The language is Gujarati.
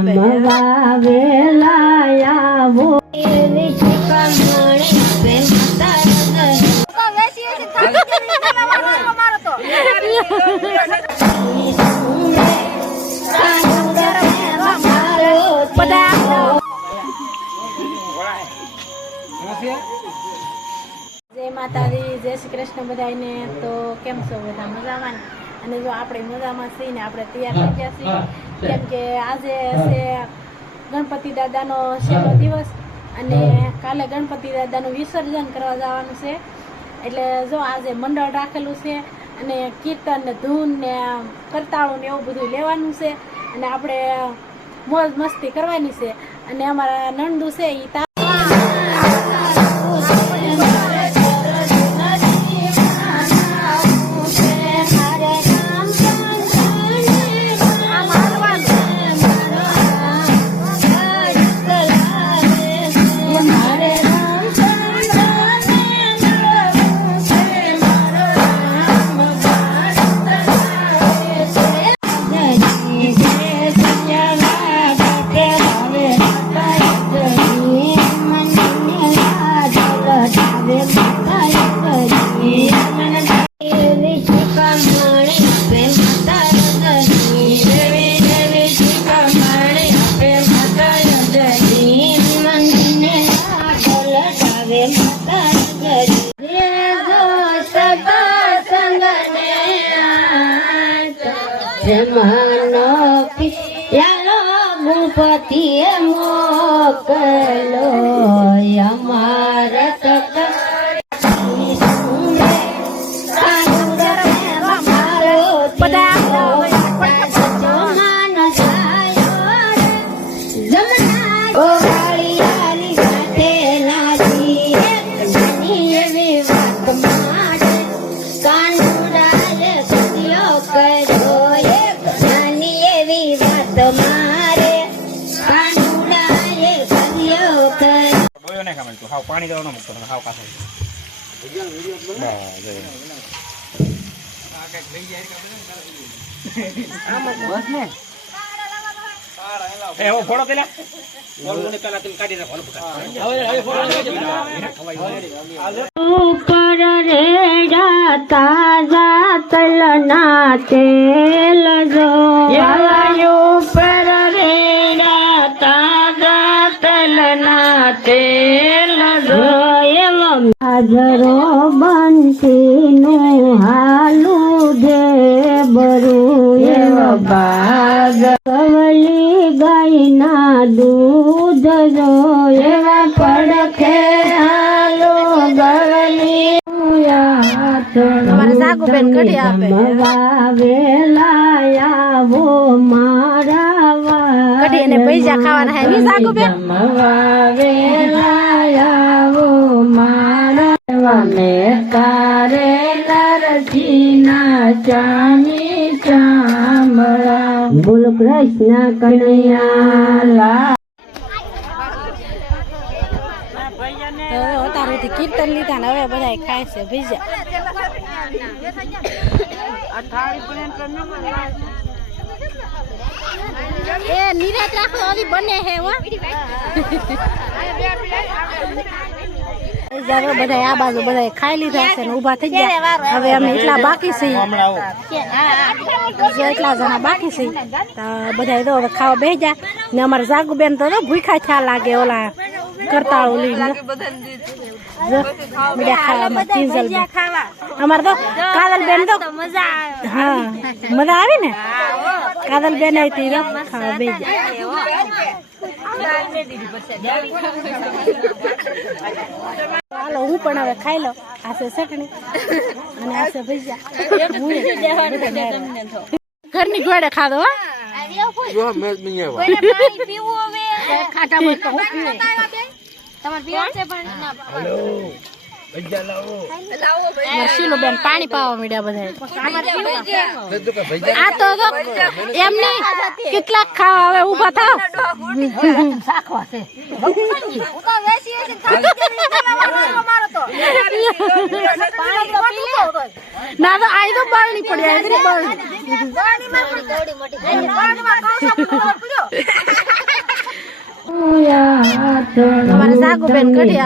જમવા વેલા આવો જય માતાજી, જય શ્રી કૃષ્ણ બધાને। તો કેમ છો બધા? મજામાં? અને જો આપણે મજામાં છીએ ને આપણે તૈયાર થઈ ગયા છીએ, કેમ કે આજે છે ગણપતિ દાદાનો છેલ્લો દિવસ અને કાલે ગણપતિ દાદાનું વિસર્જન કરવા જવાનું છે। એટલે જો આજે મંડળ રાખેલું છે અને કીર્તન ને ધૂન ને કરતાળું ને એવું બધું લેવાનું છે અને આપણે મોજ મસ્તી કરવાની છે। અને અમારા નણંદુ છે એ જમાનો પિયાલો ભૂપતિએ મોકલો અમારા પાણી દેવાનો મૂકતો હાવ કાસો બસ ને એ ઓ ફોડો પેલા ફોડો ને પેલા તમે કાઢી નાખો હવે ફોડો ઉપર રેડા તાજા તલના તેલ જો ઉપર રેડા તાજા તલના તેલ હાજરો બંટીનું હાલું જે બરું એવા બાગ કવલી ગાયના દૂધ જો એવા પડખે હાલો ગવલી વેલા આવો મારા કઢી અને પૈસા ખાવાના હે ની સાગુબેન તારે નરસિંહના ચાની ચામળા બોલ કૃષ્ણ કનૈયા તારુંથી કીર્તન લીધા ને હવે બધા ખાય છે ભીજા એ નિરાત રાખો આવી બને હે બધા આ બાજુ બધા ખાઈ લીધા છે ને ઉભા થઈ ગયા। હવે અમે એટલા બાકી છીએ, એટલા જણા બાકી છે બધા તો હવે ખાવા બેસી જાય ને અમારે જાગુબેન તો ભૂખા થયા લાગે ઓલા કરતાળું લઈને અમારે તો કાદલ બેન તો હા મજા આવી ને કાદલ બેન આવી ખાવા બે હાલો હું પણ હવે ખાઈ લો આ છે ચટણી અને આ છે ભજીયા ઘરની ઘોડે ખાધો શીલુબેન પાણી પાવા મળ્યા બધા આ તો એમને કેટલાક ખાવા હવે ઉભા થાવ ના તો આ તો બળની પડ્યા પાથણ અમારા સાગુબેન કઢી